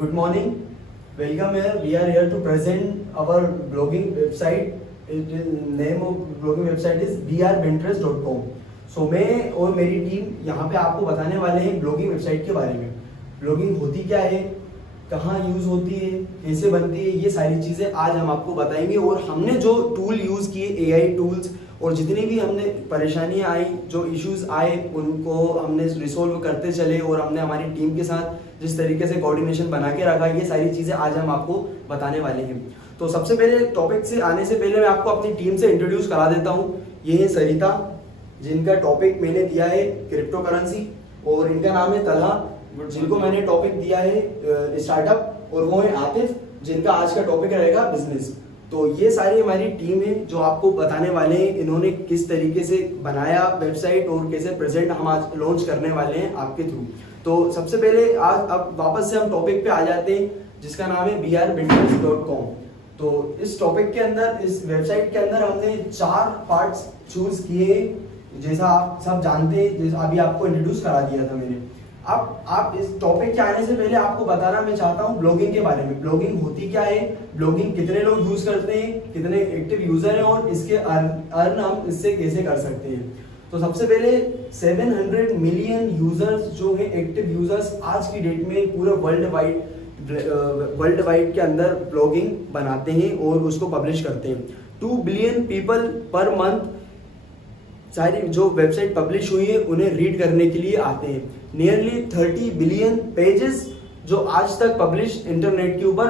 Good morning. Welcome here. We are here to present our blogging website. Name of blogging website is brpinterest.com. So मैं और मेरी team यहाँ पे आपको बताने वाले हैं ब्लॉगिंग वेबसाइट के बारे में। ब्लॉगिंग होती क्या है, कहाँ यूज़ होती है, कैसे बनती है, ये सारी चीज़ें आज हम आपको बताएंगे। और हमने जो टूल यूज़ किए, एआई टूल्स, और जितनी भी हमने परेशानियाँ आई, जो इश्यूज आए, उनको हमने रिसोल्व करते चले और हमने हमारी टीम के साथ जिस तरीके से कोऑर्डिनेशन बना के रखा, ये सारी चीज़ें आज हम आपको बताने वाले हैं। तो सबसे पहले टॉपिक से आने से पहले मैं आपको अपनी टीम से इंट्रोड्यूस करा देता हूँ। ये है सरिता, जिनका टॉपिक मैंने दिया है क्रिप्टो करेंसी, और इनका नाम है तलहा, जिनको मैंने टॉपिक दिया है स्टार्टअप, और वो है आतिफ, जिनका आज का टॉपिक रहेगा बिजनेस। तो ये सारी हमारी टीम है जो आपको बताने वाले हैं इन्होंने किस तरीके से बनाया वेबसाइट और कैसे प्रेजेंट हम आज लॉन्च करने वाले हैं आपके थ्रू। तो सबसे पहले आज अब वापस से हम टॉपिक पे आ जाते हैं, जिसका नाम है brpinterest.com। तो इस टॉपिक के अंदर, इस वेबसाइट के अंदर हमने 4 पार्ट्स चूज किए हैं, जैसा आप सब जानते हैं, जैसा अभी आपको इंट्रोड्यूस करा दिया था मैंने। अब आप इस टॉपिक के आने से पहले आपको बताना मैं चाहता हूँ ब्लॉगिंग के बारे में। ब्लॉगिंग होती क्या है, ब्लॉगिंग कितने लोग यूज करते हैं, कितने एक्टिव यूजर हैं, और इसके अर्न हम इससे कैसे कर सकते हैं। तो सबसे पहले 700 मिलियन यूजर्स जो है, एक्टिव यूजर्स आज की डेट में पूरे वर्ल्ड वाइड के अंदर ब्लॉगिंग बनाते हैं और उसको पब्लिश करते हैं। 2 बिलियन पीपल पर मंथ सारी जो वेबसाइट पब्लिश हुई है उन्हें रीड करने के लिए आते हैं। नियरली 30 बिलियन पेजेस जो आज तक पब्लिश इंटरनेट के ऊपर,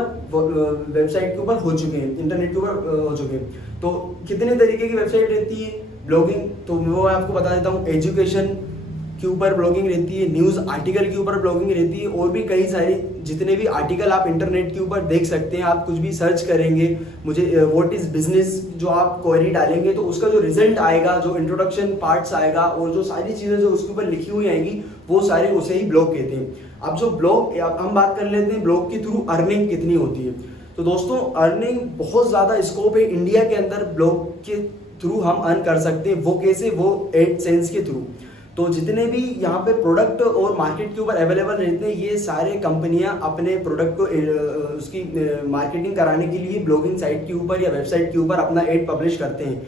वेबसाइट के ऊपर हो चुके हैं, इंटरनेट के ऊपर हो चुके हैं। तो कितने तरीके की वेबसाइट रहती है ब्लॉगिंग, तो वो मैं आपको बता देता हूँ। एजुकेशन के ऊपर ब्लॉगिंग रहती है, न्यूज़ आर्टिकल के ऊपर ब्लॉगिंग रहती है, और भी कई सारी जितने भी आर्टिकल आप इंटरनेट के ऊपर देख सकते हैं। आप कुछ भी सर्च करेंगे, मुझे व्हाट इज बिजनेस जो आप क्वेरी डालेंगे, तो उसका जो रिजल्ट आएगा, जो इंट्रोडक्शन पार्ट्स आएगा, और जो सारी चीज़ें जो उसके ऊपर लिखी हुई आएंगी, वो सारे उसे ही ब्लॉग कहते हैं। अब जो ब्लॉग, हम बात कर लेते हैं ब्लॉग के थ्रू अर्निंग कितनी होती है। तो दोस्तों, अर्निंग बहुत ज़्यादा स्कोप है इंडिया के अंदर, ब्लॉग के थ्रू हम अर्न कर सकते हैं। वो कैसे, वो एडसेंस के थ्रू। तो जितने भी यहाँ पे प्रोडक्ट और मार्केट के ऊपर अवेलेबल रहते हैं, ये सारे कंपनियां अपने प्रोडक्ट को उसकी मार्केटिंग कराने के लिए ब्लॉगिंग साइट के ऊपर या वेबसाइट के ऊपर अपना एड पब्लिश करते हैं,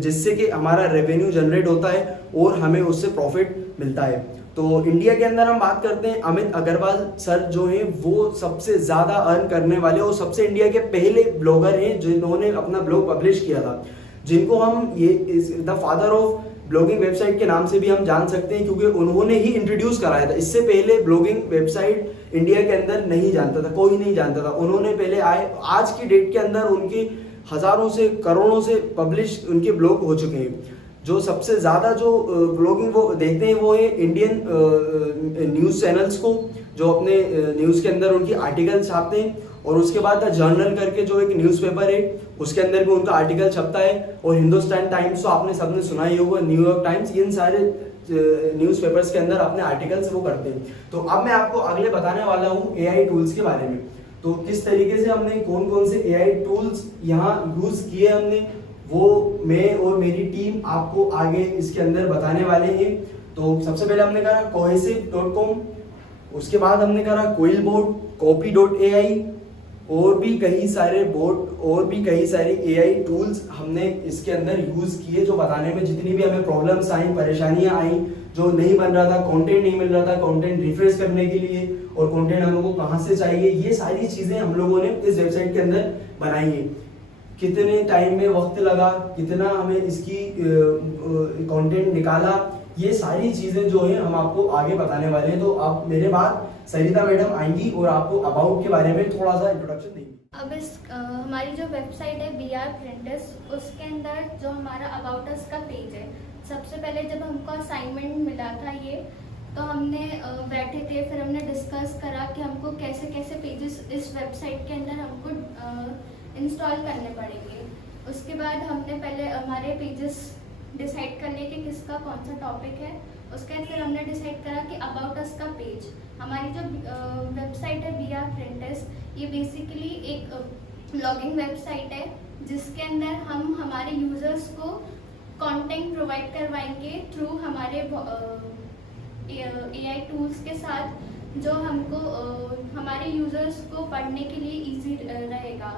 जिससे कि हमारा रेवेन्यू जनरेट होता है और हमें उससे प्रॉफिट मिलता है। तो इंडिया के अंदर हम बात करते हैं, अमित अग्रवाल सर जो हैं वो सबसे ज़्यादा अर्न करने वाले और सबसे इंडिया के पहले ब्लॉगर हैं जिन्होंने अपना ब्लॉग पब्लिश किया था, जिनको हम ये the father of blogging website के नाम से भी हम जान सकते हैं, क्योंकि उन्होंने ही इंट्रोड्यूस कराया था। इससे पहले ब्लॉगिंग वेबसाइट इंडिया के अंदर नहीं जानता था, कोई नहीं जानता था। उन्होंने पहले आए, आज की डेट के अंदर उनके हजारों से करोड़ों से पब्लिश उनके ब्लॉग हो चुके हैं। जो सबसे ज़्यादा जो ब्लॉगिंग वो देखते हैं वो है इंडियन न्यूज़ चैनल्स को, जो अपने न्यूज़ के अंदर उनकी आर्टिकल छापते हैं, और उसके बाद द जर्नल करके जो एक न्यूज़पेपर है, उसके अंदर भी उनका आर्टिकल छपता है, और हिंदुस्तान टाइम्स तो आपने सबने सुना ही होगा, न्यूयॉर्क टाइम्स, इन सारे न्यूज़पेपर्स के अंदर अपने आर्टिकल्स वो करते हैं। तो अब मैं आपको अगले बताने वाला हूँ एआई टूल्स के बारे में। तो किस तरीके से हमने कौन कौन से एआई टूल्स यहाँ यूज़ किए हमने, वो मैं और मेरी टीम आपको आगे इसके अंदर बताने वाले हैं। तो सबसे पहले हमने करा cohesive.com, उसके बाद हमने करा कोइलबोट, copy.ai, और भी कई सारे बोट और भी कई सारे एआई टूल्स हमने इसके अंदर यूज किए, जो बताने में जितनी भी हमें प्रॉब्लम्स आई, परेशानियां आई, जो नहीं बन रहा था, कंटेंट नहीं मिल रहा था, कंटेंट रिफ्रेश करने के लिए, और कंटेंट हम लोगों को कहाँ से चाहिए, ये सारी चीजें हम लोगों ने इस वेबसाइट के अंदर बनाई है। कितने टाइम में वक्त लगा, कितना हमें इसकी कंटेंट निकाला, ये सारी चीजें जो है हम आपको आगे बताने वाले हैं। तो आप मेरे बाद सरिता मैडम आएंगी और आपको अबाउट के बारे में थोड़ा सा इंट्रोडक्शन देंगी। अब हमारी जो वेबसाइट है brpinterest, उसके अंदर जो हमारा अबाउट अस का पेज है, सबसे पहले जब हमको असाइनमेंट मिला था ये, तो हमने बैठे थे, फिर हमने डिस्कस करा कि हमको कैसे कैसे पेजेस इस वेबसाइट के अंदर हमको इंस्टॉल करने पड़ेंगे। उसके बाद हमने पहले हमारे पेजेस डिसाइड कर लिए कि किसका कौन सा टॉपिक है। उसके बाद फिर हमने डिसाइड करा कि अबाउट अस का पेज, हमारी जो वेबसाइट है brpinterest, ये बेसिकली एक ब्लॉगिंग वेबसाइट है जिसके अंदर हम हमारे यूजर्स को कंटेंट प्रोवाइड करवाएंगे थ्रू हमारे एआई टूल्स के साथ, जो हमको हमारे यूज़र्स को पढ़ने के लिए इजी रहेगा।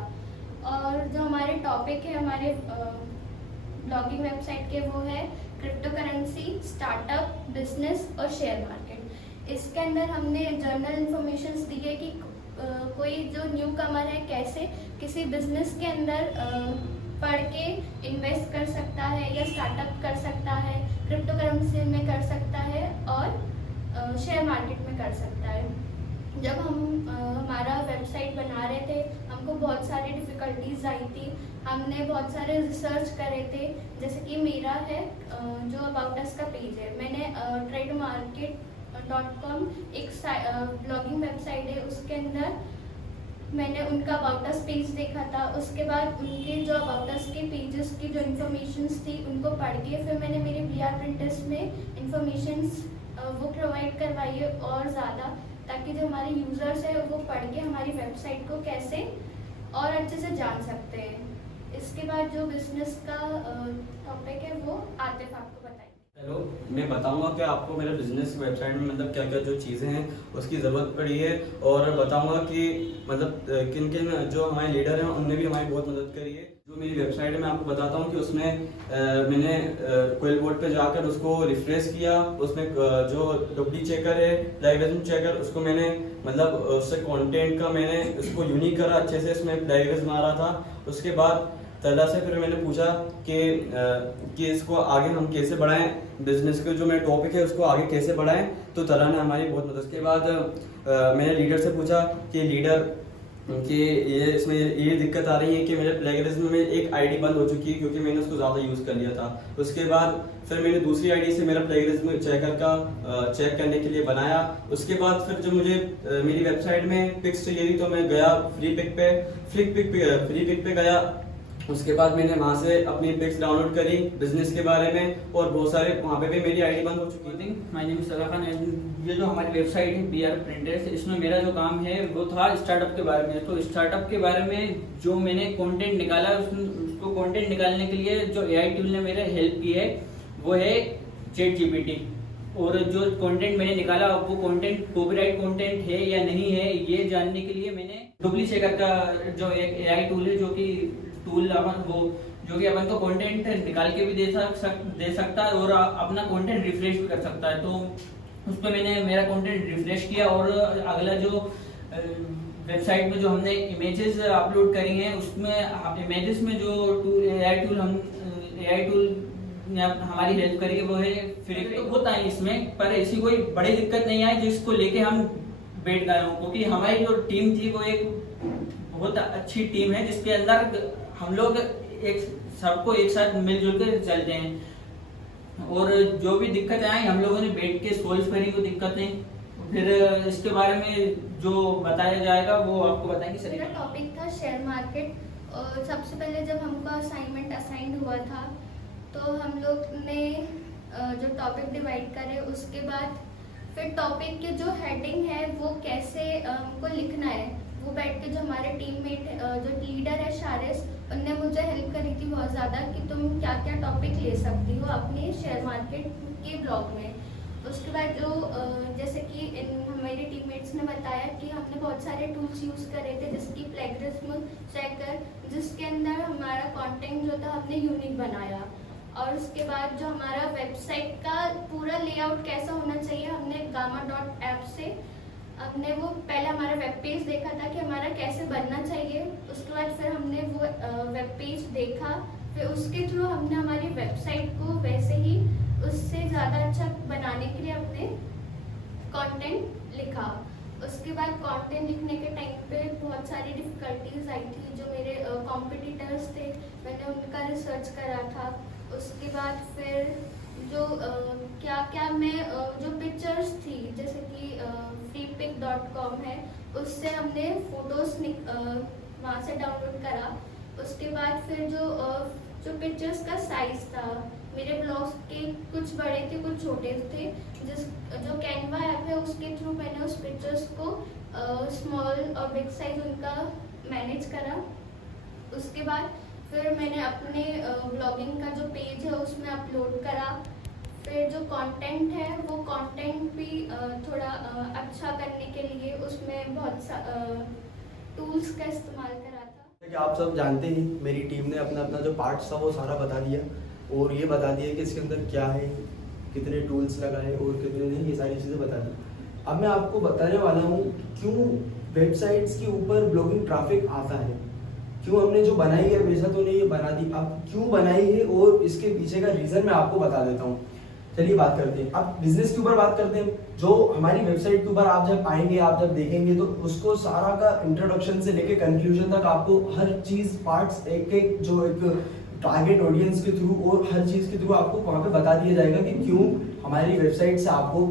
और जो हमारे टॉपिक है हमारे ब्लॉगिंग वेबसाइट के, वो है क्रिप्टो करेंसी, स्टार्टअप, बिजनेस और शेयर मार्केट। इसके अंदर हमने जर्नल इन्फॉर्मेशन दी है कि कोई जो न्यू कमर है कैसे किसी बिजनेस के अंदर पढ़ के इन्वेस्ट कर सकता है या स्टार्टअप कर सकता है, क्रिप्टो करेंसी में कर सकता है और शेयर मार्केट में कर सकता है। जब हम हमारा वेबसाइट बना रहे थे हमको बहुत सारी डिफ़िकल्टीज आई थी। हमने बहुत सारे रिसर्च करे थे, जैसे कि मेरा है जो अबाउट अस का पेज है, मैंने trademarket.com एक ब्लॉगिंग वेबसाइट है, उसके अंदर मैंने उनका अबाउट अस पेज देखा था। उसके बाद उनके जो अबाउट अस के पेजेस की जो इन्फॉर्मेशंस थी उनको पढ़ के फिर मैंने मेरे BR प्रिंटर्स में इन्फॉर्मेशंस वो प्रोवाइड करवाई है और ज़्यादा, ताकि जो हमारे यूज़र्स हैं वो पढ़ के हमारी वेबसाइट को कैसे और अच्छे से जान सकते हैं। इसके बाद जो बिजनेस का टॉपिक है वो आतिफ आपको बताएंगे। हेलो, मैं बताऊंगा कि आपको मेरे बिजनेस वेबसाइट में मतलब क्या क्या जो चीज़ें हैं उसकी ज़रूरत पड़ी है, और बताऊंगा कि मतलब किन किन जो हमारे लीडर हैं उनने भी हमारी बहुत मदद करी है। जो मेरी वेबसाइट है मैं आपको बताता हूं कि उसमें मैंने क्वेल बोर्ड पे जाकर उसको रिफ्रेश किया। उसमें जो डुप्ली चेकर है, प्लेगरिज्म चेकर, उसको मैंने मतलब उससे कंटेंट का मैंने उसको यूनिक करा, अच्छे से इसमें प्लेगरिज्म आ रहा था। उसके बाद तला से फिर मैंने पूछा कि इसको आगे हम कैसे बढ़ाएं, बिजनेस के जो मेरा टॉपिक है उसको आगे कैसे बढ़ाएं, तो तला ने हमारी बहुत मदद। के बाद मैंने लीडर से पूछा कि लीडर कि ये इसमें ये दिक्कत आ रही है कि मेरे प्लेगरिज्म में एक आईडी बंद हो चुकी है क्योंकि मैंने उसको ज़्यादा यूज़ कर लिया था। उसके बाद फिर मैंने दूसरी आईडी से मेरा प्लेगरिज्म चेकर का चेक करने के लिए बनाया। उसके बाद फिर जब मुझे मेरी वेबसाइट में पिक्स चाहिए थी तो मैं गया फ्री पिक पे गया। उसके बाद मैंने वहाँ से अपनी पिक्स डाउनलोड करी बिजनेस के बारे में, और बहुत सारे वहाँ पे भी मेरी आईडी बंद हो चुकी थी। माय नेम इज सलाह खान। ये जो हमारी वेबसाइट है BR प्रिंटर्स, इसमें मेरा जो काम है वो था स्टार्टअप के बारे में। तो स्टार्टअप के बारे में जो मैंने कंटेंट निकाला, उसको कंटेंट निकालने के लिए जो AI टूल ने मेरे हेल्प की है वो है ChatGPT। और जो कंटेंट मैंने निकाला वो कंटेंट कॉपीराइट कंटेंट है या नहीं है, ये जानने के लिए मैंने डुप्ली चेकर का जो एक AI टूल है, जो कि टूल अपन वो जो कि अपन को कंटेंट निकाल के भी दे सकता है और अपना कंटेंट रिफ्रेश भी कर सकता है। तो उस पर मैंने मेरा कंटेंट रिफ्रेश किया, और अगला जो वेबसाइट में जो हमने इमेजेस अपलोड करी हैं उसमें इमेजेस में जो AI टूल ने हमारी हेल्प करी है वो है फ्री। तो होता है इसमें, पर ऐसी कोई बड़ी दिक्कत नहीं आई जिसको लेके हम बैठ गए हों, क्योंकि हमारी जो टीम थी वो एक बहुत अच्छी टीम है जिसके अंदर हम लोग सबको एक साथ मिलजुल कर चलते हैं। और जो भी दिक्कतें आई हम लोगों ने बैठ के सोल्व करी वो दिक्कतें। फिर इसके बारे में जो बताया जाएगा वो आपको बताएंगे। सर, मेरा टॉपिक था शेयर मार्केट। और सबसे पहले जब हमको असाइनमेंट असाइंड हुआ था तो हम लोग ने जो टॉपिक डिवाइड करे, उसके बाद फिर टॉपिक के जो हेडिंग है वो कैसे हमको लिखना है, वो बैठ के जो हमारे टीममेट जो लीडर है शारिस, उनने मुझे हेल्प करी थी बहुत ज़्यादा कि तुम क्या क्या टॉपिक ले सकती हो अपने शेयर मार्केट के ब्लॉग में। उसके बाद जो जैसे कि हमारे टीममेट्स ने बताया कि हमने बहुत सारे टूल्स यूज़ करे थे, जैसे कि प्लेगरिज्म चेकर, जिसके अंदर हमारा कंटेंट जो था हमने यूनिक बनाया। और उसके बाद जो हमारा वेबसाइट का पूरा लेआउट कैसा होना चाहिए, हमने gamma.app से हमने वो पहले हमारा वेब पेज देखा था कि हमारा कैसे बनना चाहिए। उसके बाद फिर हमने वो वेब पेज देखा, फिर उसके थ्रू हमने हमारी वेबसाइट को वैसे ही उससे ज़्यादा अच्छा बनाने के लिए अपने कंटेंट लिखा। उसके बाद कंटेंट लिखने के टाइम पे बहुत सारी डिफ़िकल्टीज आई थी। जो मेरे कॉम्पिटिटर्स थे मैंने उनका रिसर्च करा था। उसके बाद फिर जो क्या मैं जो पिक्चर्स थी, जैसे कि freepik.com है, उससे हमने फोटोज वहाँ से डाउनलोड करा। उसके बाद फिर जो पिक्चर्स का साइज था, मेरे ब्लॉग्स के कुछ बड़े थे कुछ छोटे थे, जो कैनवा ऐप है उसके थ्रू मैंने उस पिक्चर्स को स्मॉल और बिग साइज उनका मैनेज करा। उसके बाद फिर मैंने अपने ब्लॉगिंग का जो पेज है उसमें अपलोड करा। फिर जो कंटेंट है वो कंटेंट भी थोड़ा अच्छा करने के लिए उसमें बहुत टूल्स का इस्तेमाल करा था। कि आप सब जानते हैं मेरी टीम ने अपना अपना जो पार्ट्स था वो सारा बता दिया और ये बता दिया कि इसके अंदर क्या है, कितने टूल्स लगाए और कितने नहीं, ये सारी चीज़ें बता दी। अब मैं आपको बताने वाला हूँ क्यों वेबसाइट्स के ऊपर ब्लॉगिंग ट्रैफिक आता है, क्यों हमने जो बनाई है वैसा तो नहीं ये बना दी, अब क्यों बनाई है और इसके पीछे का रीज़न मैं आपको बता देता हूँ। चलिए बात करते हैं, अब बिजनेस के ऊपर बात करते हैं। जो हमारी वेबसाइट के ऊपर आप जब आएंगे, आप जब देखेंगे तो उसको सारा का इंट्रोडक्शन से लेके कंक्लूजन तक आपको हर चीज पार्ट्स एक एक जो एक टारगेट ऑडियंस के थ्रू और हर चीज के थ्रू आपको वहाँ पे बता दिया जाएगा कि क्यों हमारी वेबसाइट से आपको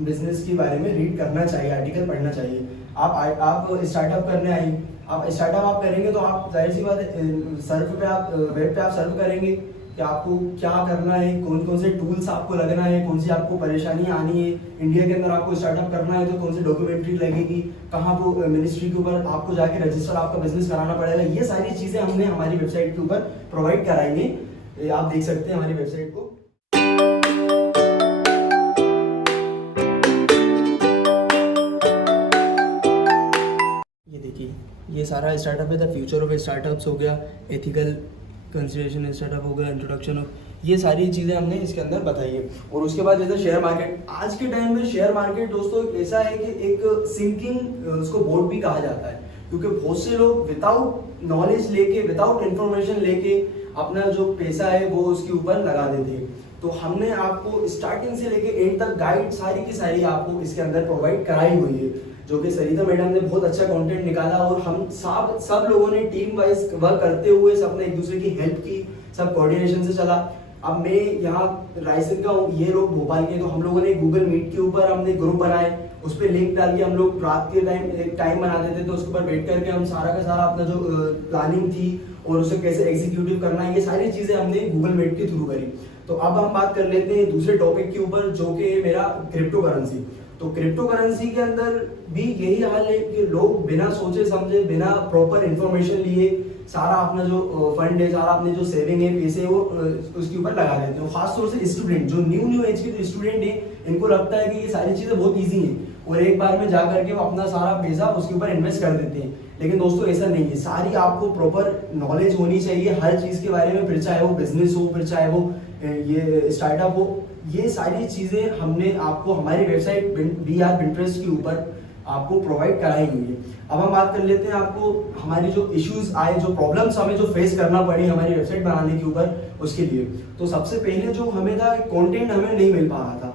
बिजनेस के बारे में रीड करना चाहिए, आर्टिकल पढ़ना चाहिए। आप स्टार्टअप करने आए, आप स्टार्टअप आप करेंगे तो आप जाहिर सी बात है सर्फ पे आप वेब पे आप सर्व करेंगे कि आपको क्या करना है, कौन कौन से टूल्स आपको लगना है, कौन सी आपको परेशानियां आनी है, इंडिया के अंदर आपको स्टार्टअप करना है तो कौन सी डॉक्यूमेंट्री लगेगी, कहाँ वो मिनिस्ट्री के ऊपर आपको जाके रजिस्टर आपका बिजनेस कराना पड़ेगा। ये सारी चीजें हमने हमारी वेबसाइट के ऊपर प्रोवाइड कराएंगे। आप देख सकते हैं हमारी वेबसाइट को। ये देखिए, ये सारा स्टार्टअप है, द फ्यूचर ऑफ स्टार्टअप्स हो गया, एथिकल कंसिडरेशन स्टार्टअप हो गया, इंट्रोडक्शन ऑफ, ये सारी चीज़ें हमने इसके अंदर बताई है। और उसके बाद जैसे शेयर मार्केट, आज के टाइम में शेयर मार्केट दोस्तों ऐसा है कि एक सिंकिंग उसको बोर्ड भी कहा जाता है, क्योंकि बहुत से लोग विदाउट नॉलेज लेके, विदाउट इन्फॉर्मेशन लेके अपना जो पैसा है वो उसके ऊपर लगा देते हैं। तो हमने आपको स्टार्टिंग से लेके एंड तक गाइड सारी की सारी आपको इसके अंदर प्रोवाइड कराई हुई है, जो कि सरिता मैडम ने बहुत अच्छा कंटेंट निकाला और हम सब लोगों ने टीम वाइज वर्क करते हुए सबने एक दूसरे की हेल्प की, सब कोऑर्डिनेशन से चला। अब मैं यहाँ रायसेन का हूँ, ये लोग भोपाल के, तो हम लोगों ने गूगल मीट के ऊपर हमने ग्रुप बनाए, उस पर लिंक डाल के हम लोग रात के टाइम एक टाइम बनाते थे, तो उसके ऊपर बैठ करके हम सारा का सारा अपना जो प्लानिंग थी और उसे कैसे एग्जीक्यूटिव करना है, ये सारी चीजें हमने गूगल मीट के थ्रू करी। तो अब हम बात कर लेते हैं दूसरे टॉपिक के ऊपर, जो कि मेरा क्रिप्टो करेंसी। तो क्रिप्टो करेंसी के अंदर भी यही हाल है कि लोग बिना सोचे समझे, बिना प्रॉपर इंफॉर्मेशन लिए सारा अपना जो फंड है, सारा अपने जो सेविंग है, पैसे वो उसके ऊपर लगा देते हैं। खासतौर से स्टूडेंट, जो न्यू एज के जो स्टूडेंट है, इनको लगता है कि ये सारी चीजें बहुत ईजी हैं और एक बार में जा करके वो अपना सारा पैसा उसके ऊपर इन्वेस्ट कर देते हैं। लेकिन दोस्तों ऐसा नहीं है, सारी आपको प्रॉपर नॉलेज होनी चाहिए हर चीज के बारे में, फिर चाहे वो बिजनेस हो, फिर चाहे वो ये स्टार्टअप हो। ये सारी चीजें हमने आपको हमारी वेबसाइट VR Pinterest के ऊपर आपको प्रोवाइड कराई हुई है। अब हम बात कर लेते हैं आपको हमारी जो इश्यूज आए, जो प्रॉब्लम्स हमें जो फेस करना पड़ी हमारी वेबसाइट बनाने के ऊपर, उसके लिए। तो सबसे पहले जो हमें था, कंटेंट हमें नहीं मिल पा रहा था,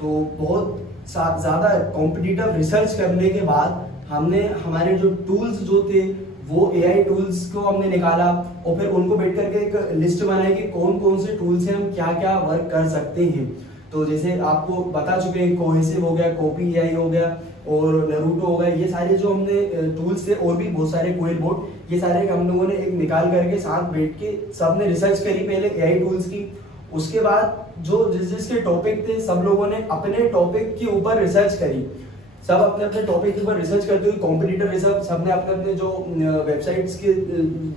तो बहुत ज़्यादा कॉम्पिटिटिव रिसर्च करने के बाद हमने हमारे जो टूल्स जो थे वो AI टूल्स को हमने निकाला और फिर उनको बैठ करके एक लिस्ट बनाई कि कौन कौन से टूल्स से हम क्या क्या वर्क कर सकते हैं। तो जैसे आपको बता चुके हैं, कोहेसिव हो गया, कॉपी AI हो गया और नरूटो हो गया, ये सारे जो हमने टूल्स थे, और भी बहुत सारे क्वेल बोर्ड, ये सारे हम लोगों ने एक निकाल करके साथ बैठ के सबने रिसर्च करी पहले AI टूल्स की। उसके बाद जो जिसके टॉपिक थे, सब लोगों ने अपने टॉपिक के ऊपर रिसर्च करी, सब अपने अपने टॉपिक के ऊपर रिसर्च करते हुए कॉम्पिटिटर रिसर्च, सबने अपने अपने जो वेबसाइट्स के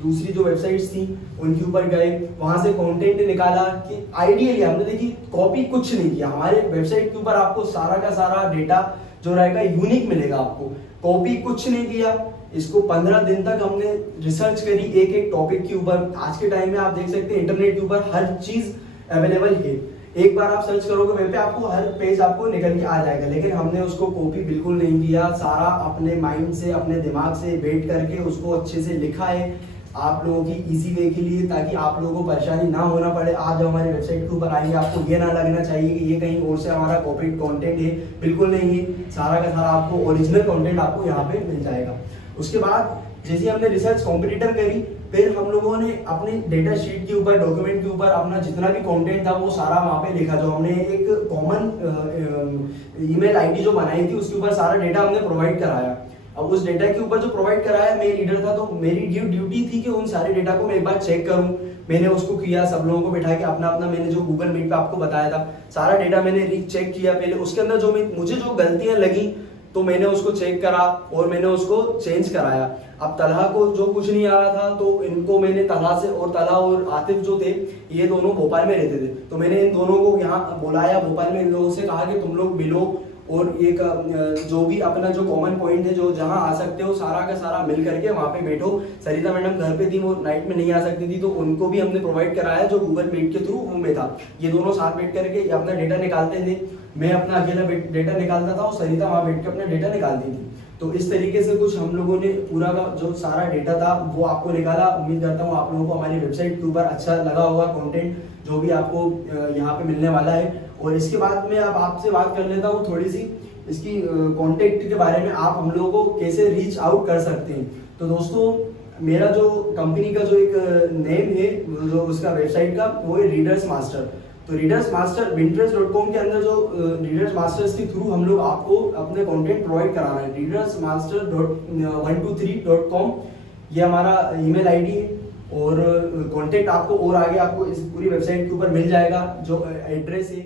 दूसरी जो वेबसाइट्स थी उनके ऊपर गए, वहां से कंटेंट निकाला कि आइडियली हमने देखी कॉपी कुछ नहीं किया। हमारे वेबसाइट के ऊपर आपको सारा का सारा डेटा जो रहेगा यूनिक मिलेगा, आपको कॉपी कुछ नहीं किया। इसको 15 दिन तक हमने रिसर्च करी एक एक टॉपिक के ऊपर। आज के टाइम में आप देख सकते हैं इंटरनेट के ऊपर हर चीज अवेलेबल है, एक बार आप सर्च करोगे वेब पे आपको हर पेज आपको निकल के आ जाएगा। लेकिन हमने उसको कॉपी बिल्कुल नहीं किया, सारा अपने माइंड से, अपने दिमाग से बैठ करके उसको अच्छे से लिखा है आप लोगों की इजी वे के लिए, ताकि आप लोगों को परेशानी ना होना पड़े। आज हमारी वेबसाइट के ऊपर आएंगे आपको ये ना लगना चाहिए कि ये कहीं और से हमारा कॉपी कंटेंट है, बिल्कुल नहीं है। सारा का सारा आपको ओरिजिनल कंटेंट आपको यहाँ पे मिल जाएगा। उसके बाद जैसे हमने रिसर्च कॉम्पिटिटर करी, फिर हम लोगों ने अपनी डेटा शीट के ऊपर, डॉक्यूमेंट के ऊपर अपना जितना भी कंटेंट था वो सारा वहाँ पे लिखा। जो हमने एक कॉमन ईमेल आईडी जो बनाई थी उसके ऊपर सारा डेटा हमने प्रोवाइड कराया। अब उस डेटा के ऊपर जो प्रोवाइड कराया, मैं लीडर था तो मेरी ड्यूटी थी कि उन सारे डेटा को मैं एक बार चेक करूं। मैंने उसको किया, सब लोगों को बैठा के अपना अपना, मैंने जो गूगल मीट पे आपको बताया था सारा डेटा मैंने चेक किया पहले। उसके अंदर जो मुझे जो गलतियां लगी तो मैंने उसको चेक करा और मैंने उसको चेंज कराया। अब तलहा को जो कुछ नहीं आ रहा था तो इनको मैंने तलहा और आतिफ जो थे ये दोनों भोपाल में रहते थे, तो मैंने इन दोनों को यहाँ बुलाया भोपाल में, इन लोगों से कहा कि तुम लोग मिलो और एक जो भी अपना जो कॉमन पॉइंट है जो जहाँ आ सकते हो सारा का सारा मिल करके वहाँ पे बैठो। सरिता मैडम घर पे थी, वो नाइट में नहीं आ सकती थी, तो उनको भी हमने प्रोवाइड कराया जो गूगल मीट के थ्रू वो में था। ये दोनों साथ बैठ करके अपना डेटा निकालते थे, मैं अपना अकेला डेटा निकालता था और सरिता वहाँ बैठ के अपना डेटा निकालती थी। तो इस तरीके से कुछ हम लोगों ने पूरा का जो सारा डेटा था वो आपको निकाला। उम्मीद करता हूँ आप लोगों को हमारी वेबसाइट के ऊपर अच्छा लगा होगा कंटेंट जो भी आपको यहाँ पे मिलने वाला है। और इसके बाद मैं अब आपसे बात कर लेता हूँ थोड़ी सी इसकी कॉन्टेक्ट के बारे में, आप हम लोगों को कैसे रीच आउट कर सकते हैं। तो दोस्तों मेरा जो कंपनी का जो एक नेम है जो उसका वेबसाइट का वो है रीडर्स मास्टर। तो रीडर्स मास्टर Pinterest.com के अंदर जो रीडर्स मास्टर्स के थ्रू हम लोग आपको अपने कंटेंट प्रोवाइड करा रहे हैं। readersmaster123.com ये हमारा ईमेल आईडी है और कांटेक्ट आपको और आगे आपको इस पूरी वेबसाइट के ऊपर मिल जाएगा जो एड्रेस है।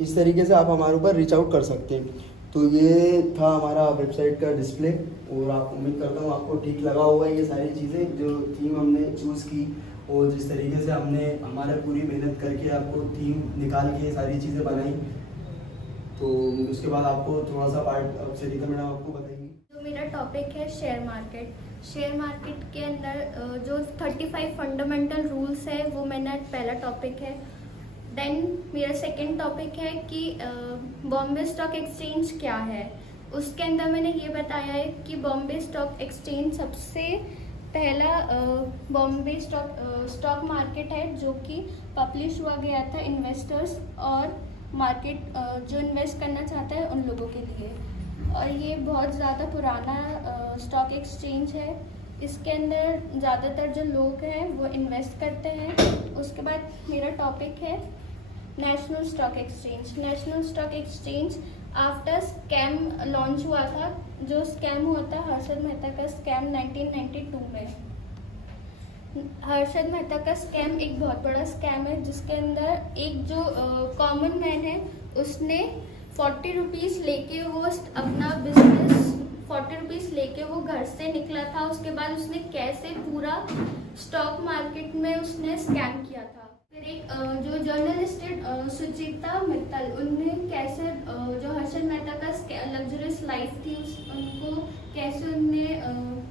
इस तरीके से आप हमारे ऊपर रीच आउट कर सकते हैं। तो ये था हमारा वेबसाइट का डिस्प्ले और आप उम्मीद करता हूँ आपको ठीक लगा होगा ये सारी चीज़ें जो थीम हमने चूज़ की और जिस तरीके से हमने हमारा पूरी मेहनत करके आपको थीम निकाल के सारी चीज़ें बनाई। तो उसके बाद आपको थोड़ा सा पार्ट अब सरिता मैडम आपको बताएंगी। जो मेरा टॉपिक है शेयर मार्केट। शेयर मार्केट के अंदर जो 35 फंडामेंटल रूल्स है वो मेरा पहला टॉपिक है। देन मेरा सेकंड टॉपिक है कि बॉम्बे स्टॉक एक्सचेंज क्या है। उसके अंदर मैंने ये बताया है कि बॉम्बे स्टॉक एक्सचेंज सबसे पहला बॉम्बे स्टॉक मार्केट है जो कि पब्लिश हुआ गया था इन्वेस्टर्स और मार्केट जो इन्वेस्ट करना चाहता है उन लोगों के लिए। और ये बहुत ज़्यादा पुराना स्टॉक एक्सचेंज है। इसके अंदर ज़्यादातर जो लोग हैं वो इन्वेस्ट करते हैं। उसके बाद मेरा टॉपिक है national stock exchange. National stock exchange after scam launch हुआ था। जो स्कैम हुआ था हर्षद मेहता का स्कैम 1992 में। हर्षद मेहता का स्कैम एक बहुत बड़ा स्कैम है जिसके अंदर एक जो कॉमन मैन है उसने 40 रुपीज़ लेके वो अपना बिजनेस 40 रुपीज़ लेके वो घर से निकला था। उसके बाद उसने कैसे पूरा स्टॉक मार्केट में उसने स्कैम किया था। फिर एक जो जर्नलिस्ट है सुचिता मित्तल, उनने कैसे जो हर्षद मेहता का लग्जरियस लाइफ थी उनको कैसे उनने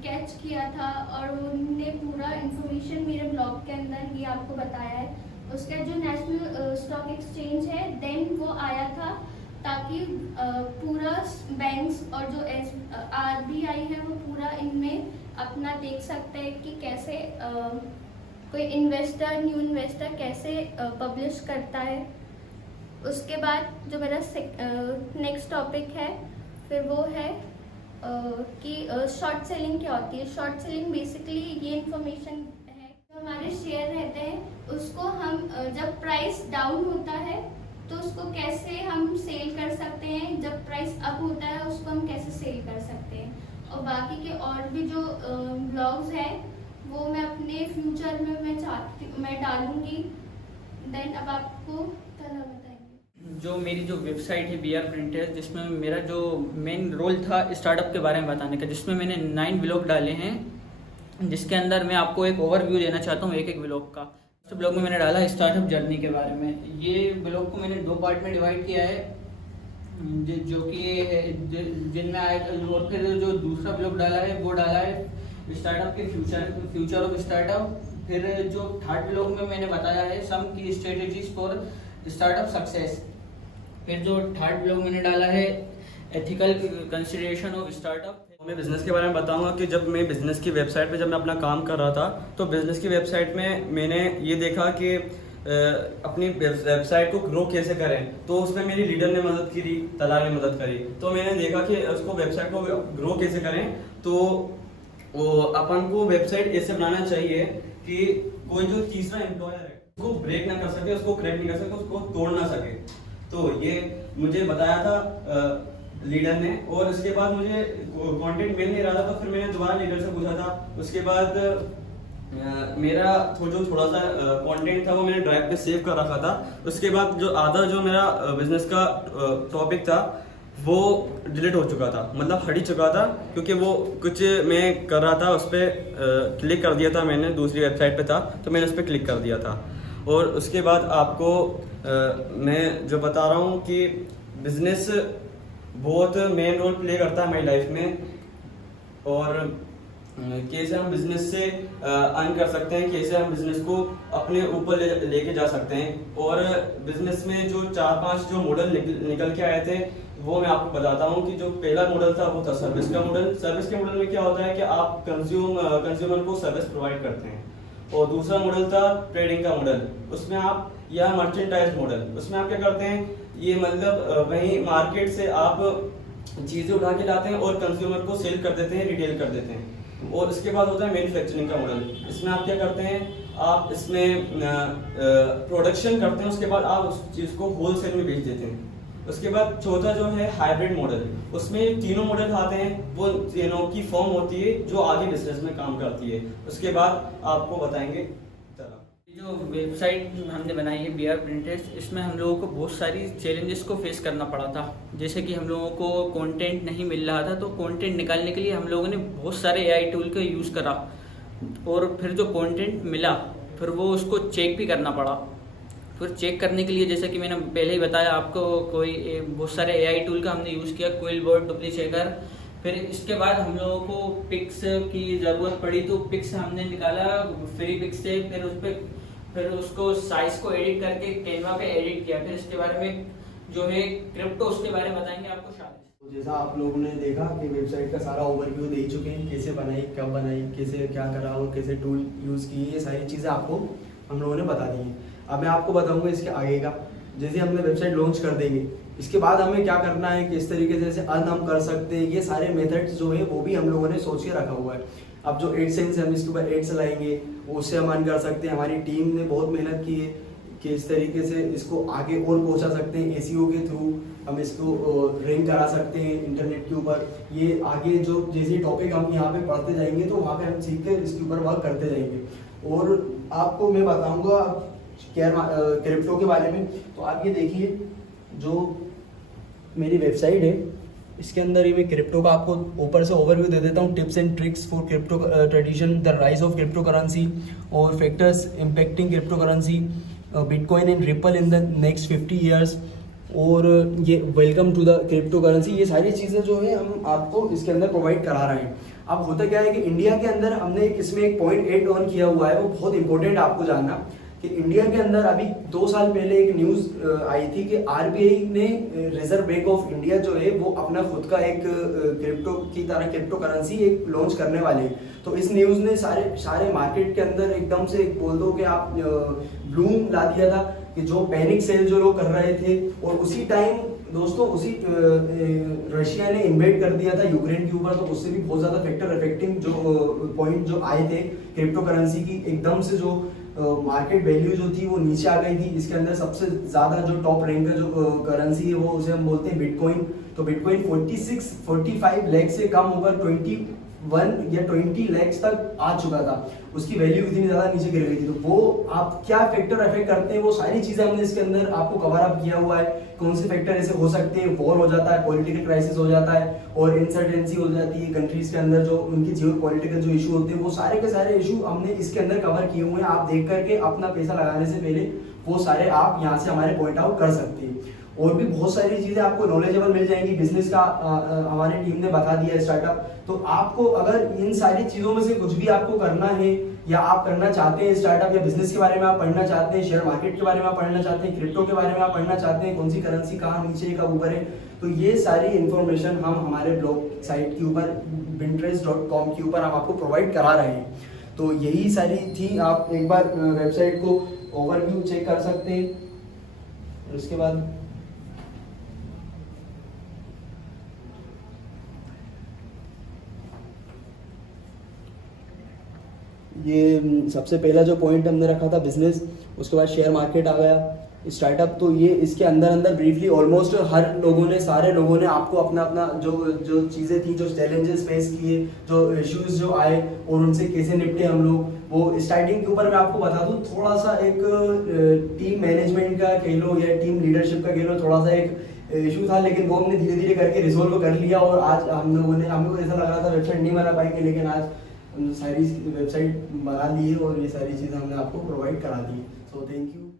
कैच किया था और उनने पूरा इंफॉर्मेशन मेरे ब्लॉग के अंदर ये आपको बताया है। उसका जो नेशनल स्टॉक एक्सचेंज है देन वो आया था ताकि पूरा बैंक्स और जो RBI है वो पूरा इनमें अपना देख सकते हैं कि कैसे कोई न्यू इन्वेस्टर कैसे पब्लिश करता है। उसके बाद जो मेरा नेक्स्ट टॉपिक है फिर वो है कि शॉर्ट सेलिंग क्या होती है। शॉर्ट सेलिंग बेसिकली ये इंफॉर्मेशन है जो हमारे शेयर रहते हैं उसको हम जब प्राइस डाउन होता है तो उसको कैसे हम सेल कर सकते हैं, जब प्राइस अप होता है उसको हम कैसे सेल कर सकते हैं। और बाकी के और भी जो ब्लॉग्स हैं वो मैं अपने फ्यूचर में मैं डालूंगी। देन अब आपको तला बताएंगे। जो मेरी जो वेबसाइट है BR Printers जिसमें मेरा जो मेन रोल था स्टार्टअप के बारे में बताने का, जिसमें मैंने 9 ब्लॉग डाले हैं जिसके अंदर मैं आपको एक ओवरव्यू देना चाहता हूँ एक ब्लॉग का। फर्स्ट ब्लॉग में मैंने डाला स्टार्टअप जर्नी के बारे में। ये ब्लॉग को मैंने 2 पार्ट में डिवाइड किया है जो कि जिनमें आए। और फिर जो दूसरा ब्लॉग डाला है वो डाला है स्टार्टअप के फ्यूचर ऑफ स्टार्टअप। फिर जो थर्ड ब्लॉग में मैंने बताया है सम की स्ट्रेटेजीज फॉर स्टार्टअप सक्सेस। फिर जो थर्ड ब्लॉग मैंने डाला है एथिकल कंसिडरेशन ऑफ स्टार्टअप। मैं बिज़नेस के बारे में बताऊंगा कि जब मैं बिज़नेस की वेबसाइट पे जब मैं अपना काम कर रहा था तो बिज़नेस की वेबसाइट में मैंने ये देखा कि अपनी वेबसाइट को ग्रो कैसे करें। तो उसमें मेरी लीडर ने मदद करी, तला ने मदद करी। तो मैंने देखा कि उसको वेबसाइट को ग्रो कैसे करें। तो वो अपन को वेबसाइट ऐसे बनाना चाहिए कि कोई जो तीसरा एम्प्लॉयर है उसको ब्रेक ना कर सके, उसको क्रैक नहीं कर सके, उसको तोड़ ना सके। तो ये मुझे बताया था लीडर ने, और उसके बाद मुझे कंटेंट मिल नहीं रहा था, तो फिर मैंने दोबारा लीडर से पूछा था। उसके बाद मेरा थोड़ा सा कंटेंट था वो मैंने ड्राइव पे सेव कर रखा था। उसके बाद जो आधा जो मेरा बिजनेस का टॉपिक था वो डिलीट हो चुका था, मतलब हट ही चुका था, क्योंकि वो कुछ मैं कर रहा था उस पर क्लिक कर दिया था मैंने, दूसरी वेबसाइट पे था तो मैंने उस पर क्लिक कर दिया था। और उसके बाद आपको मैं जो बता रहा हूँ कि बिजनेस बहुत मेन रोल प्ले करता है हमारी लाइफ में, और कैसे हम बिजनेस से अर्न कर सकते हैं, कैसे हम बिजनेस को अपने ऊपर लेके जा सकते हैं। और बिजनेस में जो 4-5 जो मॉडल निकल के आए थे वो मैं आपको बताता हूँ। कि जो पहला मॉडल था वो था सर्विस का मॉडल। सर्विस के मॉडल में क्या होता है कि आप कंज्यूमर को सर्विस प्रोवाइड करते हैं। और दूसरा मॉडल था ट्रेडिंग का मॉडल, उसमें आप, या मर्चेंटाइज मॉडल, उसमें आप क्या करते हैं, ये मतलब वहीं मार्केट से आप चीजें उठा के लाते हैं और कंज्यूमर को सेल कर देते हैं, रिटेल कर देते हैं। और इसके बाद होता है मैन्युफैक्चरिंग का मॉडल। इसमें आप क्या करते हैं, आप इसमें प्रोडक्शन करते हैं, उसके बाद आप उस चीज को होलसेल में बेच देते हैं। उसके बाद चौथा जो है हाइब्रिड मॉडल, उसमें तीनों मॉडल आते हैं, वो तीनों की फॉर्म होती है जो आगे बिजनेस में काम करती है। उसके बाद आपको बताएंगे। जो वेबसाइट हमने बनाई है BR Printers, इसमें हम लोगों को बहुत सारी चैलेंजेस को फेस करना पड़ा था। जैसे कि हम लोगों को कंटेंट नहीं मिल रहा था, तो कंटेंट निकालने के लिए हम लोगों ने बहुत सारे AI टूल का यूज़ करा, और फिर जो कंटेंट मिला फिर वो उसको चेक भी करना पड़ा। फिर चेक करने के लिए, जैसे कि मैंने पहले ही बताया आपको, बहुत सारे AI टूल का हमने यूज़ किया, क्विलबोर्ड, डुप्लीचेकर। फिर इसके बाद हम लोगों को पिक्स की ज़रूरत पड़ी, तो पिक्स हमने निकाला फ्री पिक्स से। फिर उसको साइज को एडिट करके कैनवा पे एडिट किया। फिर इसके बारे में जो है क्रिप्टो, उसके बारे में बताएंगे आपको शायद। जैसा आप लोगों ने देखा कि वेबसाइट का सारा ओवरव्यू दे चुके हैं, कैसे बनाई, कब बनाई, कैसे क्या करा और कैसे टूल यूज़ किए, ये सारी चीज़ें आपको हम लोगों ने बता दी हैं। अब मैं आपको बताऊंगा इसके आगे का। जैसे हमने वेबसाइट लॉन्च कर देंगे, इसके बाद हमें क्या करना है, किस तरीके से अर्न हम कर सकते हैं, ये सारे मेथड्स जो है वो भी हम लोगों ने सोच के रखा हुआ है। अब जो एडसेंस है, हम इसके ऊपर एड्स चलाएंगे, उससे हम अर्न कर सकते हैं। हमारी टीम ने बहुत मेहनत की है कि इस तरीके से इसको आगे और पहुंचा सकते हैं। SEO के थ्रू हम इसको रैंक करा सकते हैं इंटरनेट के ऊपर। ये आगे जो जैसे टॉपिक हम यहाँ पे पढ़ते जाएंगे तो वहाँ पे हम सीख कर इसके ऊपर वर्क करते जाएंगे। और आपको मैं बताऊँगा क्रिप्टो के बारे में। तो आप ये देखिए, जो मेरी वेबसाइट है इसके अंदर ही मैं क्रिप्टो का आपको ऊपर से ओवरव्यू दे देता हूँ। Tips and tricks for crypto tradition, the rise of crypto currency और factors impacting crypto currency, bitcoin and Ripple in the next 50 years, और ये welcome to the crypto currency. ये सारी चीज़ें जो है हम आपको इसके अंदर प्रोवाइड करा रहे हैं। अब होता क्या है कि इंडिया के अंदर हमने इसमें एक पॉइंट ऐड ऑन किया हुआ है, वो बहुत इंपॉर्टेंट आपको जानना कि इंडिया के अंदर अभी 2 साल पहले एक न्यूज़ आई थी कि RBI ने, रिजर्व बैंक ऑफ इंडिया जो है, वो अपना खुद का एक क्रिप्टो की तरह क्रिप्टो करेंसी एक लॉन्च करने वाले हैं। तो इस न्यूज़ ने सारे मार्केट के अंदर एकदम से बोल दो कि आप ब्लूम ला दिया था कि जो पैनिक सेल जो लोग कर रहे थे। और उसी टाइम दोस्तों रशिया ने इन्वेड कर दिया था यूक्रेन के ऊपर, तो उससे भी बहुत ज़्यादा फैक्टर इफेक्टिंग जो पॉइंट जो आए थे क्रिप्टो करेंसी की, एकदम से जो मार्केट वैल्यू जो थी वो नीचे आ गई थी। इसके अंदर सबसे ज़्यादा जो टॉप रैंक का जो करेंसी है वो उसे हम बोलते हैं बिटकॉइन। तो बिटकॉइन 45 लाख से कम होकर 21 या 20 लाख तक आ चुका था। उसकी वैल्यू इतनी ज़्यादा नीचे गिर गई थी। तो वो आप क्या फैक्टर अफेक्ट करते हैं, वो सारी चीज़ें हमने इसके अंदर आपको कवर अप किया हुआ है। कौन से फैक्टर ऐसे हो सकते हैं, वॉर हो जाता है, पॉलिटिकल क्राइसिस हो जाता है, और इनसर्टेंसी हो जाती है कंट्रीज के अंदर, जो उनकी जियो पॉलिटिकल जो इशू होते हैं, वो सारे के सारे इशू हमने इसके अंदर कवर किए हुए हैं। आप देख करके अपना पैसा लगाने से पहले वो सारे आप यहाँ से हमारे पॉइंट आउट कर सकते हैं। और भी बहुत सारी चीज़ें आपको नॉलेजेबल मिल जाएंगी। बिजनेस का हमारी टीम ने बता दिया है, स्टार्टअप। तो आपको अगर इन सारी चीज़ों में से कुछ भी आपको करना है, या आप करना चाहते हैं स्टार्टअप, या बिजनेस के बारे में आप पढ़ना चाहते हैं, शेयर मार्केट के बारे में आप पढ़ना चाहते हैं, क्रिप्टो के बारे में आप पढ़ना चाहते हैं, कौन सी करेंसी कहाँ नीचे कब ऊपर है, तो ये सारी इन्फॉर्मेशन हम हमारे ब्लॉग साइट के ऊपर pinterest.com के ऊपर हम आपको प्रोवाइड करा रहे हैं। तो यही सारी थी। आप एक बार वेबसाइट को ओवरव्यू चेक कर सकते हैं। उसके बाद ये सबसे पहला जो पॉइंट हमने रखा था बिजनेस, उसके बाद शेयर मार्केट आ गया, स्टार्टअप। तो ये इसके अंदर अंदर ब्रीफली ऑलमोस्ट हर लोगों ने, सारे लोगों ने आपको अपना अपना जो चीज़ें थी, जो चैलेंजेस फेस किए, जो इश्यूज जो आए और उनसे कैसे निपटे हम लोग, वो स्टार्टिंग के ऊपर मैं आपको बता दूं, थोड़ा सा एक टीम मैनेजमेंट का कह लो या टीम लीडरशिप का कह लो, थोड़ा सा एक इशू था, लेकिन वो हमने धीरे धीरे करके रिजोल्व कर लिया। और आज हमको ऐसा लग रहा था वेबसाइट नहीं बना पाएंगे, लेकिन आज सारी वेबसाइट बना ली है और ये सारी चीज़ें हमने आपको प्रोवाइड करा दी। So thank you.